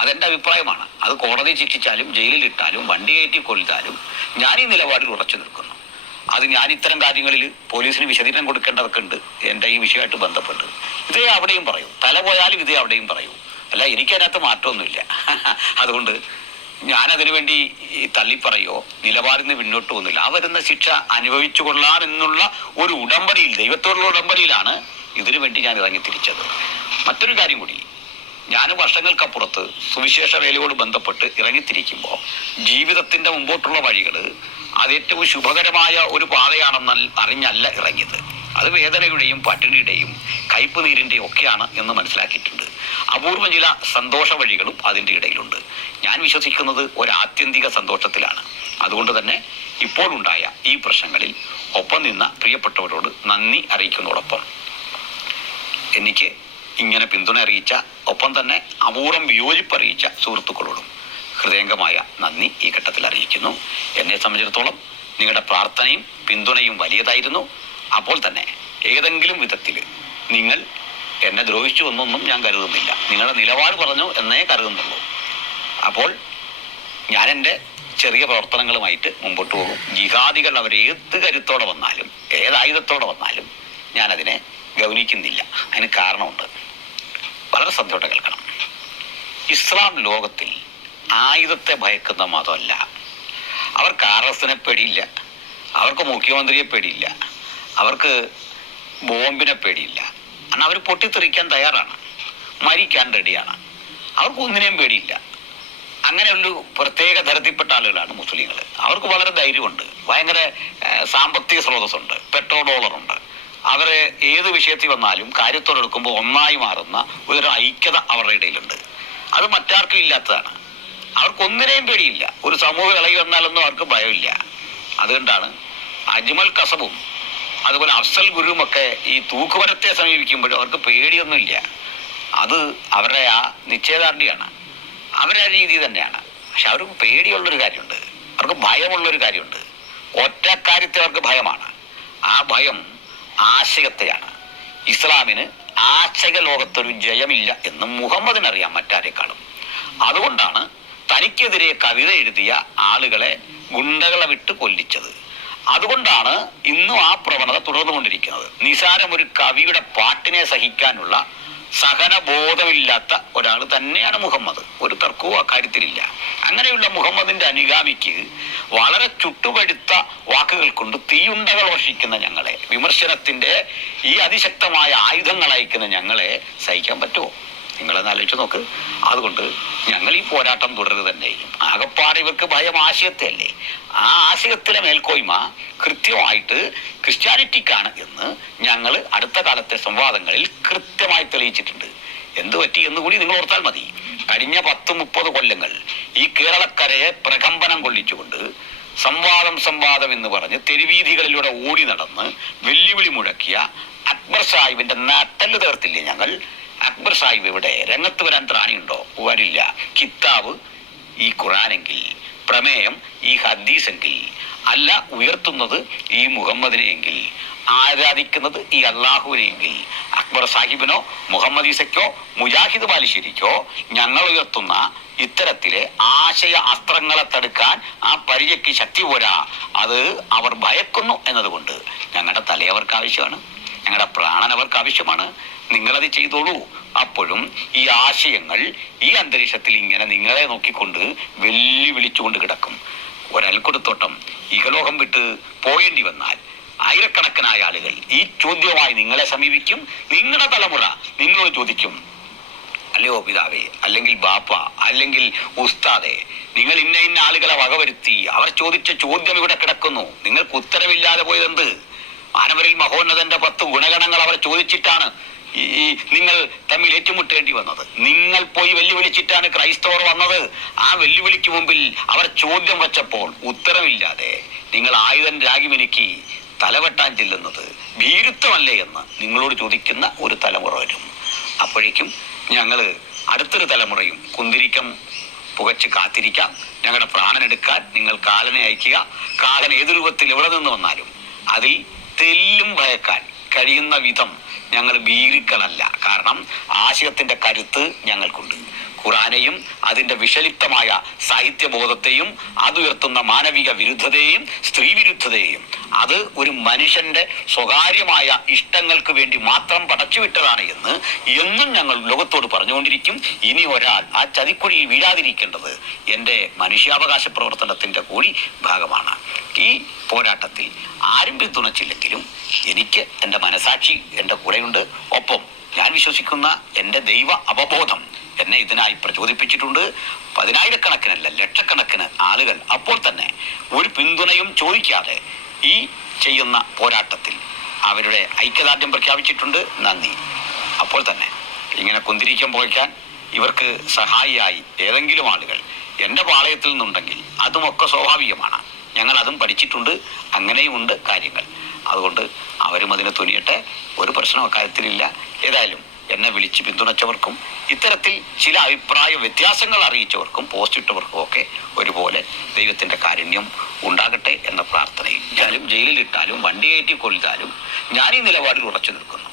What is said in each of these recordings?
അതെൻ്റെ അഭിപ്രായമാണ്. അത് കോടതി ശിക്ഷിച്ചാലും ജയിലിലിട്ടാലും വണ്ടി കയറ്റി കൊല്ലാലും ഞാൻ ഈ നിലപാടിൽ ഉറച്ചു നിൽക്കുന്നു. അത് ഞാൻ ഇത്തരം കാര്യങ്ങളിൽ പോലീസിന് വിശദീകരണം കൊടുക്കേണ്ടതൊക്കെ ഉണ്ട്. എൻ്റെ ഈ വിഷയമായിട്ട് ബന്ധപ്പെട്ട് ഇതേ അവിടെയും പറയൂ, തല പോയാലും ഇതേ അവിടെയും പറയൂ. അല്ല, എനിക്കതിനകത്ത് മാറ്റമൊന്നുമില്ല. അതുകൊണ്ട് ഞാനതിനു വേണ്ടി തള്ളിപ്പറയോ നിലപാടിൽ നിന്ന് പിന്നോട്ട് പോകുന്നില്ല. ആ വരുന്ന ശിക്ഷ അനുഭവിച്ചു കൊള്ളാമെന്നുള്ള ഒരു ഉടമ്പടിയിൽ, ദൈവത്തോടുള്ള ഉടമ്പടിയിലാണ് ഇതിനു വേണ്ടി ഞാൻ ഇറങ്ങി തിരിച്ചത്. മറ്റൊരു കാര്യം കൂടി, ഞാൻ വർഷങ്ങൾക്കപ്പുറത്ത് സുവിശേഷ വേലയോട് ബന്ധപ്പെട്ട് ഇറങ്ങിത്തിരിക്കുമ്പോൾ ജീവിതത്തിൻ്റെ മുമ്പോട്ടുള്ള വഴികൾ അത് ഏറ്റവും ശുഭകരമായ ഒരു പാതയാണെന്ന് അറിഞ്ഞല്ല ഇറങ്ങിയത്. അത് വേദനയുടെയും പട്ടിണിയുടെയും കയ്പ് നീരിൻ്റെയും ഒക്കെയാണ് എന്ന് മനസ്സിലാക്കിയിട്ടുണ്ട്. അപൂർവം ചില സന്തോഷ വഴികളും അതിൻ്റെ ഇടയിലുണ്ട്. ഞാൻ വിശ്വസിക്കുന്നത് ഒരാത്യന്തിക സന്തോഷത്തിലാണ്. അതുകൊണ്ട് തന്നെ ഇപ്പോഴുണ്ടായ ഈ പ്രശ്നങ്ങളിൽ ഒപ്പം നിന്ന പ്രിയപ്പെട്ടവരോട് നന്ദി അറിയിക്കുന്നതോടൊപ്പം എനിക്ക് ഇങ്ങനെ പിന്തുണ അറിയിച്ച, ഒപ്പം തന്നെ അപൂർവം വിയോജിപ്പ് അറിയിച്ച സുഹൃത്തുക്കളോടും ഹൃദയംഗമായ നന്ദി ഈ ഘട്ടത്തിൽ അറിയിക്കുന്നു. എന്നെ സംബന്ധിച്ചിടത്തോളം നിങ്ങളുടെ പ്രാർത്ഥനയും പിന്തുണയും വലിയതായിരുന്നു. അപ്പോൾ തന്നെ ഏതെങ്കിലും വിധത്തിൽ നിങ്ങൾ എന്നെ ദ്രോഹിച്ചു എന്നൊന്നും ഞാൻ കരുതുന്നില്ല. നിങ്ങളുടെ നിലപാട് പറഞ്ഞു എന്നേ കരുതുന്നുള്ളൂ. അപ്പോൾ ഞാൻ എൻ്റെ ചെറിയ പ്രവർത്തനങ്ങളുമായിട്ട് മുമ്പോട്ട് പോകും. ജിഹാദികൾ അവർ ഏത് കരുത്തോടെ വന്നാലും ഏതായുധത്തോടെ വന്നാലും ഞാനതിനെ ഗൗനിക്കുന്നില്ല. അതിന് കാരണമുണ്ട്. വളരെ ശ്രദ്ധയോടെ കേൾക്കണം. ഇസ്ലാം ലോകത്തിൽ ആയുധത്തെ ഭയക്കുന്ന മതമല്ല. അവർക്ക് RSനെ പേടിയില്ല, അവർക്ക് മുഖ്യമന്ത്രിയെ പേടിയില്ല, അവർക്ക് ബോംബിനെ പേടിയില്ല. കാരണം അവർ പൊട്ടിത്തെറിക്കാൻ തയ്യാറാണ്, മരിക്കാൻ റെഡിയാണ്. അവർക്ക് ഒന്നിനെയും പേടിയില്ല. അങ്ങനെയൊരു പ്രത്യേക തരത്തിൽപ്പെട്ട ആളുകളാണ് മുസ്ലിങ്ങൾ. അവർക്ക് വളരെ ധൈര്യമുണ്ട്, ഭയങ്കര സാമ്പത്തിക സ്രോതസ്സുണ്ട്, പെട്രോൾ ഡോളറുണ്ട്. അവർ ഏത് വിഷയത്തിൽ വന്നാലും കാര്യത്തോടെടുക്കുമ്പോൾ ഒന്നായി മാറുന്ന ഒരു ഐക്യത അവരുടെ ഇടയിലുണ്ട്. അത് മറ്റാർക്കും ഇല്ലാത്തതാണ്. അവർക്കൊന്നിനെയും പേടിയില്ല. ഒരു സമൂഹം ഇളകി വന്നാലൊന്നും അവർക്ക് ഭയമില്ല. അതുകൊണ്ടാണ് അജ്മൽ കസബും അതുപോലെ അഫ്സൽ ഗുരുവുമൊക്കെ ഈ തൂക്കുമരത്തെ സമീപിക്കുമ്പോഴും അവർക്ക് പേടിയൊന്നുമില്ല. അത് അവരുടെ ആ നിശ്ചയദാർഢ്യമാണ്, അവരുടെ രീതി തന്നെയാണ്. പക്ഷെ അവർക്ക് പേടിയുള്ളൊരു കാര്യമുണ്ട്, അവർക്ക് ഭയമുള്ളൊരു കാര്യമുണ്ട്. ഒറ്റ കാര്യത്തെ അവർക്ക് ഭയമാണ്. ആ ഭയം ആശയത്തെയാണ്. ഇസ്ലാമിന് ആശയ ലോകത്തൊരു ജയമില്ല എന്ന് മുഹമ്മദിനറിയാം മറ്റാരെക്കാളും. അതുകൊണ്ടാണ് തനിക്കെതിരെ കവിത എഴുതിയ ആളുകളെ ഗുണ്ടകളെ വിട്ട് കൊല്ലിച്ചത്. അതുകൊണ്ടാണ് ഇന്നും ആ പ്രവണത തുടർന്നുകൊണ്ടിരിക്കുന്നത്. നിസാരം ഒരു കവിയുടെ പാട്ടിനെ സഹിക്കാനുള്ള സഹനബോധമില്ലാത്ത ഒരാൾ തന്നെയാണ് മുഹമ്മദ്. ഒരു തർക്കവും അക്കാര്യത്തിലില്ല. അങ്ങനെയുള്ള മുഹമ്മദിന്റെ അനുഗാമിക്ക് വളരെ ചുട്ടുപഴുത്ത വാക്കുകൾ കൊണ്ട് തീയുണ്ടകൾ വർഷിക്കുന്ന ഞങ്ങളെ, വിമർശനത്തിന്റെ ഈ അതിശക്തമായ ആയുധങ്ങൾ അയക്കുന്ന ഞങ്ങളെ സഹിക്കാൻ പറ്റുമോ? നിങ്ങളെന്ന് ആലോചിച്ച് നോക്ക്. അതുകൊണ്ട് ഞങ്ങൾ ഈ പോരാട്ടം തുടരുക തന്നെയും. ആകപ്പാടെ ഇവർക്ക് ഭയം ആശയത്തെ അല്ലേ. ആ ആശയത്തിലെ മേൽക്കോയ്മ കൃത്യമായിട്ട് ക്രിസ്ത്യാനിറ്റിക്കാണ് എന്ന് ഞങ്ങൾ അടുത്ത കാലത്തെ സംവാദങ്ങളിൽ കൃത്യമായി തെളിയിച്ചിട്ടുണ്ട്. എന്തു പറ്റി എന്നുകൂടി നിങ്ങൾ ഓർത്താൽ മതി. കഴിഞ്ഞ 10-30 കൊല്ലങ്ങൾ ഈ കേരളക്കരയെ പ്രകമ്പനം കൊള്ളിച്ചുകൊണ്ട് സംവാദം എന്ന് പറഞ്ഞ് തെരുവീഥികളിലൂടെ ഓടി നടന്ന് വെല്ലുവിളി മുഴക്കിയ അക്ബർ സാഹിബിന്റെ നട്ടല് തീർത്തില്ലേ ഞങ്ങൾ. അക്ബർ സാഹിബ് ഇവിടെ രംഗത്ത് വരാൻ ത്രാണിയുണ്ടോ? വരില്ല. കിതാബ് ഈ ഖുറാനെങ്കിൽ, പ്രമേയം ഈ ഹദീസെങ്കിൽ, അല്ല ഉയർത്തുന്നത് ഈ മുഹമ്മദിനെ എങ്കിൽ, ആരാധിക്കുന്നത് ഈ അള്ളാഹുവിനെങ്കിൽ, അക്ബർ സാഹിബിനോ മുഹമ്മദ് ഈസയ്ക്കോ മുജാഹിദ് ബാലുശ്ശേരിക്കോ ഞങ്ങൾ ഉയർത്തുന്ന ഇത്തരത്തിലെ ആശയ അസ്ത്രങ്ങളെ തടുക്കാൻ ആ പരിചയ്ക്ക് ശക്തി പോരാ. അത് അവർ ഭയക്കുന്നു എന്നതുകൊണ്ട് ഞങ്ങളുടെ തലയവർക്ക് ആവശ്യമാണ്, ഞങ്ങളുടെ പ്രാണൻ അവർക്ക് ആവശ്യമാണ്. നിങ്ങളത് ചെയ്തോളൂ. അപ്പോഴും ഈ ആശയങ്ങൾ ഈ അന്തരീക്ഷത്തിൽ ഇങ്ങനെ നിങ്ങളെ നോക്കിക്കൊണ്ട് വെല്ലുവിളിച്ചുകൊണ്ട് കിടക്കും. ഒരൽക്കൊടുത്തോട്ടം ഇഹലോകം വിട്ട് പോകേണ്ടി വന്നാൽ ആയിരക്കണക്കിനായ ആളുകൾ ഈ ചോദ്യവുമായി നിങ്ങളെ സമീപിക്കും. നിങ്ങളുടെ തലമുറ നിങ്ങളോട് ചോദിക്കും, അല്ലയോ പിതാവേ, അല്ലെങ്കിൽ ബാപ്പ, അല്ലെങ്കിൽ ഉസ്താദെ, നിങ്ങൾ ഇന്ന ആളുകളെ വകവരുത്തി, അവർ ചോദിച്ച ചോദ്യം ഇവിടെ കിടക്കുന്നു, നിങ്ങൾക്ക് ഉത്തരവില്ലാതെ പോയതെന്ത്? മാനവരിൽ മഹോന്നതന്റെ 10 ഗുണഗണങ്ങൾ അവർ ചോദിച്ചിട്ടാണ് ഈ നിങ്ങൾ തമ്മിൽ ഏറ്റുമുട്ടേണ്ടി വന്നത്. നിങ്ങൾ പോയി വെല്ലുവിളിച്ചിട്ടാണ് ക്രൈസ്തവർ വന്നത്. ആ വെല്ലുവിളിക്ക് മുമ്പിൽ അവർ ചോദ്യം വച്ചപ്പോൾ ഉത്തരമില്ലാതെ നിങ്ങൾ ആയുധം രാഗിമിനുക്കി തലവെട്ടാൻ ചെല്ലുന്നത് ഭീരുത്വമല്ലേ എന്ന് നിങ്ങളോട് ചോദിക്കുന്ന ഒരു തലമുറ വരും. അപ്പോഴേക്കും ഞങ്ങൾ അടുത്തൊരു തലമുറയും കുന്തിരിക്കം പുകച്ച് കാത്തിരിക്കാം. ഞങ്ങളുടെ പ്രാണനെടുക്കാൻ നിങ്ങൾ കാലനെ അയക്കുക. കാലൻ ഏതു രൂപത്തിൽ എവിടെ നിന്ന് വന്നാലും അതിൽ തെല്ലും ഭയക്കാൻ കഴിയുന്ന വിധം ഞങ്ങൾ ഭീരുക്കളല്ല. കാരണം ആശയത്തിന്റെ കരുത്ത് ഞങ്ങൾക്കുണ്ട്. ഖുറാനെയും അതിൻ്റെ വിഷലിപ്തമായ സാഹിത്യബോധത്തെയും അതുയർത്തുന്ന മാനവിക വിരുദ്ധതയെയും സ്ത്രീ വിരുദ്ധതയെയും അത് ഒരു മനുഷ്യന്റെ സ്വകാര്യമായ ഇഷ്ടങ്ങൾക്ക് വേണ്ടി മാത്രം പടച്ചുവിട്ടതാണ് എന്ന് എന്നും ഞങ്ങൾ ലോകത്തോട് പറഞ്ഞുകൊണ്ടിരിക്കും. ഇനി ഒരാൾ ആ ചതിക്കുഴിയിൽ വീഴാതിരിക്കേണ്ടത് എൻ്റെ മനുഷ്യാവകാശ പ്രവർത്തനത്തിൻ്റെ കൂടി ഭാഗമാണ്. ഈ പോരാട്ടത്തിൽ ആരും പിന്തുണച്ചില്ലെങ്കിലും എനിക്ക് എൻ്റെ മനസാക്ഷി എൻ്റെ കൂടെയുണ്ട്. ഒപ്പം ഞാൻ വിശ്വസിക്കുന്ന എൻ്റെ ദൈവ അവബോധം എന്നെ ഇതിനായി പ്രചോദിപ്പിച്ചിട്ടുണ്ട്. പതിനായിരക്കണക്കിനല്ല ലക്ഷക്കണക്കിന് ആളുകൾ അപ്പോൾ തന്നെ ഒരു പിന്തുണയും ചോദിക്കാതെ ഈ ചെയ്യുന്ന പോരാട്ടത്തിൽ അവരുടെ ഐക്യദാർഢ്യം പ്രഖ്യാപിച്ചിട്ടുണ്ട്. നന്ദി. അപ്പോൾ തന്നെ ഇങ്ങനെ കുന്തിരിക്കം പോയിക്കാൻ ഇവർക്ക് സഹായിയായി ഏതെങ്കിലും ആളുകൾ എൻ്റെ പാളയത്തിൽ നിന്നുണ്ടെങ്കിൽ അതുമൊക്കെ സ്വാഭാവികമാണ്. ഞങ്ങൾ അതും പഠിച്ചിട്ടുണ്ട്. അങ്ങനെയുമുണ്ട് കാര്യങ്ങൾ. അതുകൊണ്ട് അവരും അതിന് തുനിയട്ടെ. ഒരു പ്രശ്നം അക്കാര്യത്തിലില്ല. ഏതായാലും എന്നെ വിളിച്ച് പിന്തുണച്ചവർക്കും ഇത്തരത്തിൽ ചില അഭിപ്രായ വ്യത്യാസങ്ങൾ അറിയിച്ചവർക്കും പോസ്റ്റ് ഇട്ടവർക്കും ഒക്കെ ഒരുപോലെ ദൈവത്തിൻ്റെ കാരുണ്യം ഉണ്ടാകട്ടെ എന്ന പ്രാർത്ഥനയിട്ടാലും ജയിലിലിട്ടാലും വണ്ടി കയറ്റി കൊല്ലാലും ഞാൻ ഈ നിലപാടിൽ ഉറച്ചു നിൽക്കുന്നു.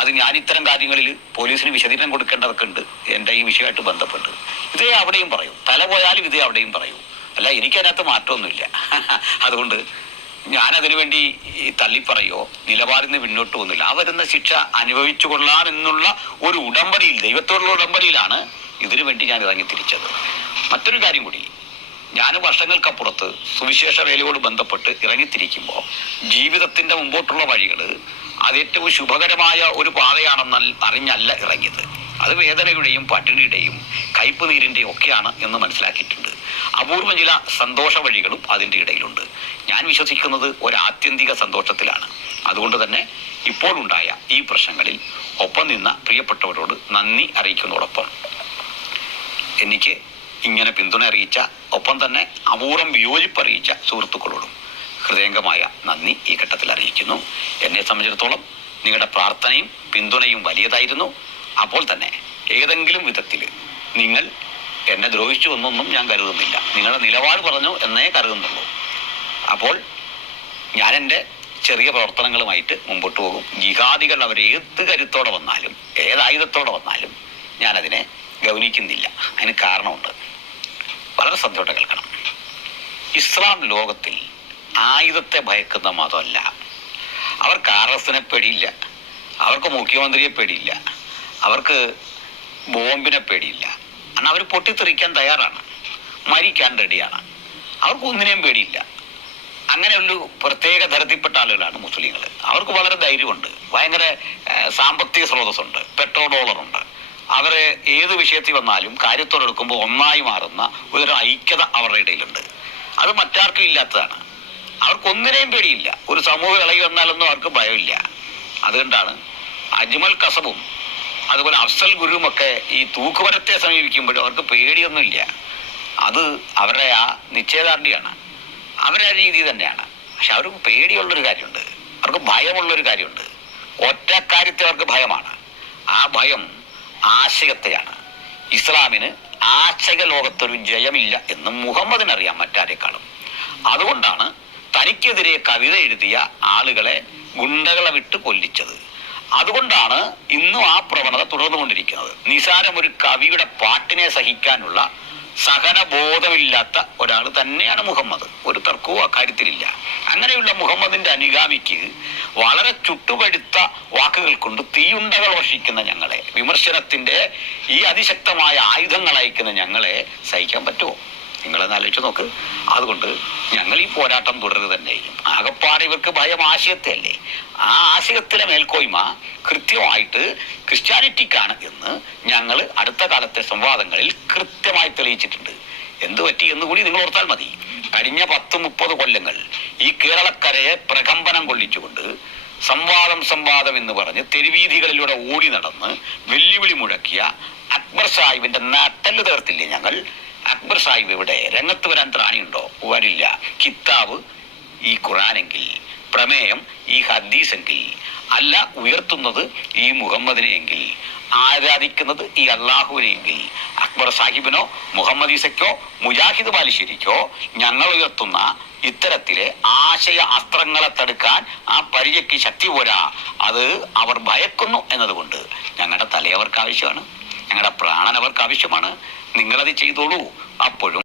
അത് ഞാൻ ഇത്തരം കാര്യങ്ങളിൽ പോലീസിന് വിശദീകരണം കൊടുക്കേണ്ടതൊക്കെ ഉണ്ട്. എൻ്റെ ഈ വിഷയമായിട്ട് ബന്ധപ്പെട്ട് ഇതേ അവിടെയും പറയൂ. തല പോയാലും ഇതേ അവിടെയും പറയൂ. അല്ല, എനിക്കതിനകത്ത് മാറ്റമൊന്നുമില്ല. അതുകൊണ്ട് ഞാനതിനു വേണ്ടി തള്ളിപ്പറയോ നിലപാടിൽ നിന്ന് പിന്നോട്ട് പോകുന്നില്ല. ആ വരുന്ന ശിക്ഷ അനുഭവിച്ചു കൊള്ളാം എന്നുള്ള ഒരു ഉടമ്പടിയിൽ, ദൈവത്തോടുള്ള ഉടമ്പടിയിലാണ് ഇതിനു വേണ്ടി ഞാൻ ഇറങ്ങിത്തിരിച്ചത്. മറ്റൊരു കാര്യം കൂടി, ഞാൻ വർഷങ്ങൾക്കപ്പുറത്ത് സുവിശേഷ വേലയോട് ബന്ധപ്പെട്ട് ഇറങ്ങിത്തിരിക്കുമ്പോൾ ജീവിതത്തിൻ്റെ മുമ്പോട്ടുള്ള വഴികൾ അതേറ്റവും ശുഭകരമായ ഒരു പാതയാണെന്ന് അറിഞ്ഞല്ല ഇറങ്ങിയത്. അത് വേദനയുടെയും പട്ടിണിയുടെയും കയ്പ് നീരിൻ്റെയും ഒക്കെയാണ് എന്ന് മനസ്സിലാക്കിയിട്ടുണ്ട്. അപൂർവം ചില സന്തോഷ വഴികളും അതിൻ്റെ ഇടയിലുണ്ട്. ഞാൻ വിശ്വസിക്കുന്നത് ഒരു ആത്യന്തിക സന്തോഷത്തിലാണ്. അതുകൊണ്ട് തന്നെ ഇപ്പോഴുണ്ടായ ഈ പ്രശ്നങ്ങളിൽ ഒപ്പം നിന്ന പ്രിയപ്പെട്ടവരോട് നന്ദി അറിയിക്കുന്നതോടൊപ്പം എനിക്ക് ഇങ്ങനെ പിന്തുണ അറിയിച്ച, ഒപ്പം തന്നെ അപൂർവം വിയോജിപ്പ് അറിയിച്ച സുഹൃത്തുക്കളോടും ഹൃദയംഗമായ നന്ദി ഈ ഘട്ടത്തിൽ അറിയിക്കുന്നു. എന്നെ സംബന്ധിച്ചിടത്തോളം നിങ്ങളുടെ പ്രാർത്ഥനയും പിന്തുണയും വലിയതായിരുന്നു. അപ്പോൾ തന്നെ ഏതെങ്കിലും വിധത്തിൽ നിങ്ങൾ എന്നെ ദ്രോഹിച്ചു എന്നൊന്നും ഞാൻ കരുതുന്നില്ല. നിങ്ങളുടെ നിലപാട് പറഞ്ഞു എന്നേ കരുതുന്നുള്ളൂ. അപ്പോൾ ഞാൻ എൻ്റെ ചെറിയ പ്രവർത്തനങ്ങളുമായിട്ട് മുമ്പോട്ട് പോകും. ജിഹാദികൾ അവരേത് കരുത്തോടെ വന്നാലും ഏതായുധത്തോടെ വന്നാലും ഞാനതിനെ ഗൗനിക്കുന്നില്ല. അതിന് കാരണമുണ്ട്. വളരെ ശ്രദ്ധയോടെ കേൾക്കണം. ഇസ്ലാം ലോകത്തിൽ ആയുധത്തെ ഭയക്കുന്ന മതമല്ല. അവർക്ക് RSനെ പേടിയില്ല, അവർക്ക് മുഖ്യമന്ത്രിയെ പേടിയില്ല, അവർക്ക് ബോംബിനെ പേടിയില്ല. കാരണം അവർ പൊട്ടിത്തെറിക്കാൻ തയ്യാറാണ്, മരിക്കാൻ റെഡിയാണ്. അവർക്ക് ഒന്നിനെയും പേടിയില്ല. അങ്ങനെയൊരു പ്രത്യേക തരത്തിൽപ്പെട്ട ആളുകളാണ് മുസ്ലിങ്ങൾ. അവർക്ക് വളരെ ധൈര്യമുണ്ട്, ഭയങ്കര സാമ്പത്തിക സ്രോതസ്സുണ്ട്, പെട്രോൾ ഡോളറുണ്ട്. അവർ ഏത് വിഷയത്തിൽ വന്നാലും കാര്യത്തോടെടുക്കുമ്പോൾ ഒന്നായി മാറുന്ന ഒരു ഐക്യത അവരുടെ ഇടയിലുണ്ട്. അത് മറ്റാർക്കും ഇല്ലാത്തതാണ്. അവർക്കൊന്നിനെയും പേടിയില്ല. ഒരു സമൂഹം ഇളകി വന്നാലൊന്നും അവർക്ക് ഭയമില്ല. അതുകൊണ്ടാണ് അജ്മൽ കസബും അതുപോലെ അഫ്സൽ ഗുരുവുമൊക്കെ ഈ തൂക്കുമരത്തെ സമീപിക്കുമ്പോഴും അവർക്ക് പേടിയൊന്നുമില്ല. അത് അവരുടെ ആ നിശ്ചയദാർഢ്യമാണ്, അവരുടെ രീതി തന്നെയാണ്. പക്ഷെ അവർക്ക് പേടിയുള്ളൊരു കാര്യമുണ്ട്, അവർക്ക് ഭയമുള്ളൊരു കാര്യമുണ്ട്. ഒറ്റ കാര്യത്തെ അവർക്ക് ഭയമാണ്. ആ ഭയം ആശയത്തെയാണ്. ഇസ്ലാമിന് ആശയ ലോകത്തൊരു ജയമില്ല എന്ന് മുഹമ്മദിനറിയാം മറ്റാരെക്കാളും. അതുകൊണ്ടാണ് തനിക്കെതിരെ കവിത എഴുതിയ ആളുകളെ ഗുണ്ടകളെ വിട്ട് കൊല്ലിച്ചത്. അതുകൊണ്ടാണ് ഇന്നും ആ പ്രവണത തുടർന്നുകൊണ്ടിരിക്കുന്നത്. നിസാരം ഒരു കവിയുടെ പാട്ടിനെ സഹിക്കാനുള്ള സഹനബോധമില്ലാത്ത ഒരാൾ തന്നെയാണ് മുഹമ്മദ്. ഒരു തർക്കവും അക്കാര്യത്തിലില്ല. അങ്ങനെയുള്ള മുഹമ്മദിന്റെ അനുഗാമിക്ക് വളരെ ചുട്ടുപഴുത്ത വാക്കുകൾ കൊണ്ട് തീയുണ്ടകൾ വർഷിക്കുന്ന ഞങ്ങളെ, വിമർശനത്തിന്റെ ഈ അതിശക്തമായ ആയുധങ്ങൾ അയക്കുന്ന ഞങ്ങളെ സഹിക്കാൻ പറ്റുമോ? നിങ്ങളെന്ന് ആലോചിച്ച് നോക്ക്. അതുകൊണ്ട് ഞങ്ങൾ ഈ പോരാട്ടം തുടരുക തന്നെയും. ആകപ്പാടെ ഇവർക്ക് ഭയം ആശയത്തെ അല്ലേ. ആ ആശയത്തിലെ മേൽക്കോയ്മ കൃത്യമായിട്ട് ക്രിസ്ത്യാനിറ്റിക്കാണ് എന്ന് ഞങ്ങൾ അടുത്ത കാലത്തെ സംവാദങ്ങളിൽ കൃത്യമായി തെളിയിച്ചിട്ടുണ്ട്. എന്തു പറ്റി എന്നുകൂടി നിങ്ങൾ ഓർത്താൽ മതി. കഴിഞ്ഞ 10-30 കൊല്ലങ്ങൾ ഈ കേരളക്കരയെ പ്രകമ്പനം കൊള്ളിച്ചുകൊണ്ട് സംവാദം എന്ന് പറഞ്ഞ് തെരുവീഥികളിലൂടെ ഓടി നടന്ന് വെല്ലുവിളി മുഴക്കിയ അക്ബർ സാഹിബിന്റെ നട്ടല് തീർത്തില്ലേ ഞങ്ങൾ. അക്ബർ സാഹിബ് ഇവിടെ രംഗത്ത് വരാൻ ത്രാണിയുണ്ടോ? വരില്ല. കിതാബ് ഈ ഖുറാനെങ്കിൽ, പ്രമേയം ഈ ഹദീസെങ്കിൽ, അല്ല ഉയർത്തുന്നത് ഈ മുഹമ്മദിനെ എങ്കിൽ, ആരാധിക്കുന്നത് ഈ അള്ളാഹുവിനെങ്കിൽ, അക്ബർ സാഹിബിനോ മുഹമ്മദ് ഈസയ്ക്കോ മുജാഹിദ് ബാലുശ്ശേരിക്കോ ഞങ്ങൾ ഉയർത്തുന്ന ഇത്തരത്തിലെ ആശയ അസ്ത്രങ്ങളെ തടുക്കാൻ ആ പരിചയ്ക്ക് ശക്തി പോരാ. അത് അവർ ഭയക്കുന്നു എന്നതുകൊണ്ട് ഞങ്ങളുടെ തലയവർക്ക് ആവശ്യമാണ്. ഞങ്ങളുടെ പ്രാണൻ അവർക്ക് ആവശ്യമാണ്. നിങ്ങളത് ചെയ്തോളൂ. അപ്പോഴും